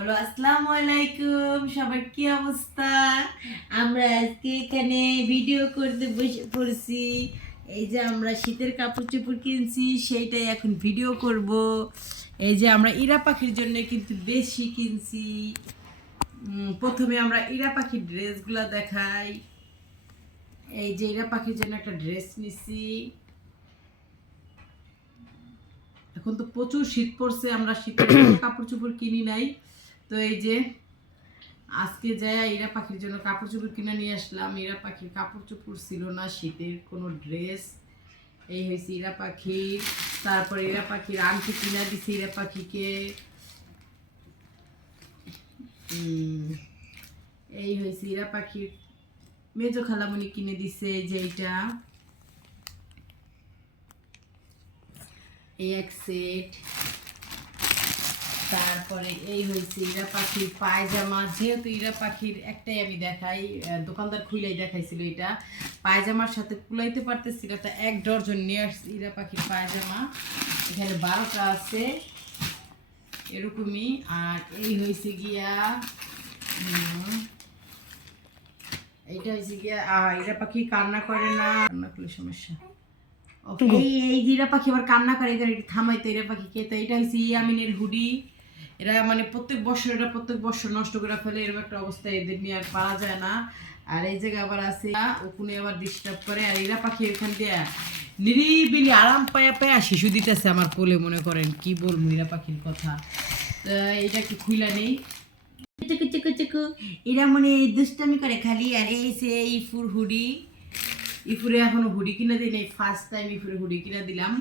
বলো আসসালামু আলাইকুম, সবার কি অবস্থা? আমরা আজকে এখানে ভিডিও করতে বসে পড়ছি। এই যে আমরা শীতের কাপড় চোপড় কিনছি, সেইটাই এখন ভিডিও করব। এই যে আমরা ইরা পাখির জন্য কিন্তু বেশি কিনছি। প্রথমে আমরা ইরা পাখির ড্রেসগুলো দেখাই। এই যে ইরা পাখির জন্য একটা ড্রেস নিছি। এখন তো প্রচুর শীত পড়ছে, আমরা শীতের কাপড় চোপড় কিনি নাই। তো এই যে আজকে যায় ইরা পাখির জন্য কাপড় চোপড় কিনে নিয়ে আসলাম। ইরা পাখির কাপড় চোপড় ছিল না, শীতের কোনো ড্রেস। এই হয়েছে ইরা পাখির। তারপরে ইরা পাখির আংটি কিনা দিছে ইরা পাখিকে। এই হয়েছে ইরা পাখির মেজো খালামণি কিনে দিছে। যে এইটা এই এক সেট। তারপরে এই হয়েছে ইরা পাখির পায়জামা। যেহেতু ইরা পাখির একটাই আমি দেখাই, দোকানদার খুলেই দেখাইছিল, এটা পায়জামার সাথে কুলাইতে পারতেছি না, তা 1 ডজন নিয়ে আসছি ইরা পাখির পায়জামা। এখানে 12টা আছে এরকমই। আর এই হয়েছে গিয়া এইটা হয়েছে গিয়া ইরা পাখি কান্না করে না, কান্না করলে সমস্যা। এই ইরা পাখি আবার কান্না করে, এদের একটু থামাইতো ইরা পাখিকে। তো এটা হচ্ছে ইয়ামিনের হুডি। এরা মানে প্রত্যেক বছর নষ্ট করে ফেলে, এরকম একটা অবস্থা, এদের নিয়ে আর পারা যায় না। আর এই জায়গায় আবার আছে ওখানে আবার ডিস্টার্ব করে। আর ইরা পাখি এখান দিয়ে নিরিবিলি আরাম পায়া পায়া শিশু দিতেছে আমার কোলে, মনে করেন কি বলবো ইরা পাখির কথা। এইটা কি খুইলা নেই, চুকু চুকু চুকু এরা মনে দুষ্টামি করে খালি। আর এই সে ইফুর হুডি। ইফুরে এখনো হুডি কিনে দিই নাই, ফার্স্ট টাইম ইফুরে হুডি কিনে দিলাম।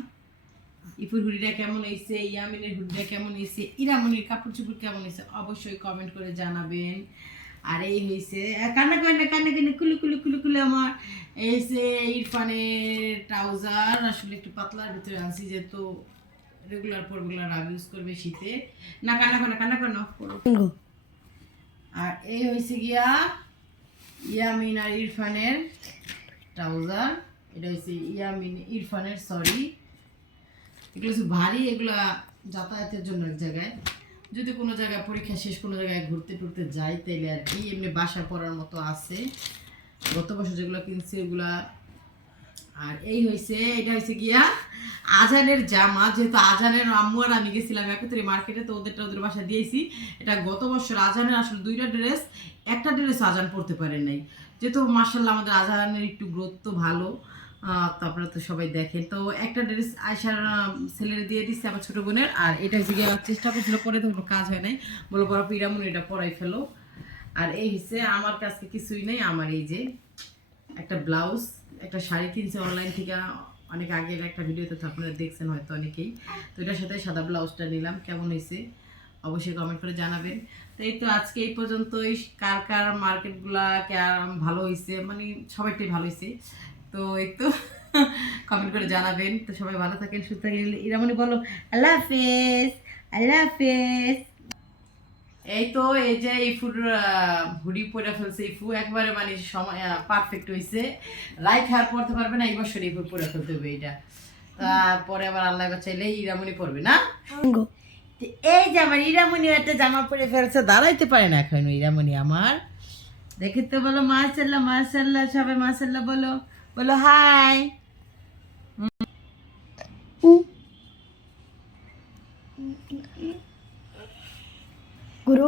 ইফুর হুডিটা কেমন হয়েছে, ইয়ামিনের হুডিটা কেমন হয়েছে, ইরামনির কাপড় চোপড় কেমন হয়েছে অবশ্যই কমেন্ট করে জানাবেন। আর এই হয়েছে কান্না করে না, কান্না করে কুলু কুলু কুলু কুলু আমার এই যে ইরফানের ট্রাউজার। আসলে একটু পাতলার ভিতরে আনছি, যেহেতু রেগুলার পরগুলো রাগ ইউজ করবে শীতে। না কান্না করে না, কান্না করে না। আর এই হয়েছে গিয়া ইয়ামিন আর ইরফানের ট্রাউজার। এটা হচ্ছে ইয়ামিন ইরফানের, সরি এগুলো হচ্ছে ভারী, এগুলা যাতায়াতের জন্য এক জায়গায়, যদি কোনো জায়গায় পরীক্ষা শেষ কোনো জায়গায় ঘুরতে টুরতে যাই তাইলে আর কি, এমনি বাসা পড়ার মতো আছে। গত বছর যেগুলো কিনছে ওগুলা। আর এই হয়েছে এটা হয়েছে গিয়া আজানের জামা। যেহেতু আজানের আম্মু আর আমি গেছিলাম একত্রে মার্কেটে, তো ওদের বাসা দিয়েছি। এটা গত বছর আজানের আসলে 2টা ড্রেস, একটা ড্রেস আজান পরতে পারেন নাই। যেহেতু মার্শাল্লাহ আমাদের আজানের একটু গ্রোথ তো ভালো, তারপরে তো সবাই দেখেন। তো একটা ড্রেস আয়সার ছেলের দিয়ে দিচ্ছে আমার ছোটো বোনের। আর এটা হচ্ছে গিয়ে চেষ্টা করছিল পরে, তো কোনো কাজ হয় নাই, বলো বড় পিরামুন এটা পরাই ফেলো। আর এই হচ্ছে আমার কাছে কিছুই নেই। আমার এই যে একটা ব্লাউজ, একটা শাড়ি কিনছে অনলাইন থেকে, অনেক আগের একটা ভিডিওতে তো আপনারা দেখছেন হয়তো অনেকেই। তো এটার সাথে সাদা ব্লাউজটা নিলাম, কেমন হয়েছে অবশ্যই কমেন্ট করে জানাবেন। তো এই তো আজকে এই পর্যন্তই। কার কার মার্কেটগুলা ভালো হয়েছে, মানে সবাইটাই ভালো হয়েছে, তো এই তো কমেন্ট করে জানাবেন। তো সবাই ভালো থাকেন, সুস্থ থাকেন। ইরামনি বলো আল্লাহ হাফেজ, আল্লাহ হাফেজ। এই তো এই যে ইফুর হুডি পরে ফেলছে, ইফু একবারে মানে সময় পারফেক্ট হয়েছে। আর পড়তে পারবে না, এই বছর ইফুর পরে ফেলতে হবে এটা। তারপরে আবার আল্লাহ চাইলে ইরামনি পড়বে না। এই যে আমার ইরামনি একটা জামা পরে ফেলছে, দাঁড়াইতে পারে না এখন ইরামনি আমার। দেখে তো বলো মাশাআল্লাহ মাশাআল্লাহ, সবাই মাশাআল্লাহ বলো, বলো হাই। গুরু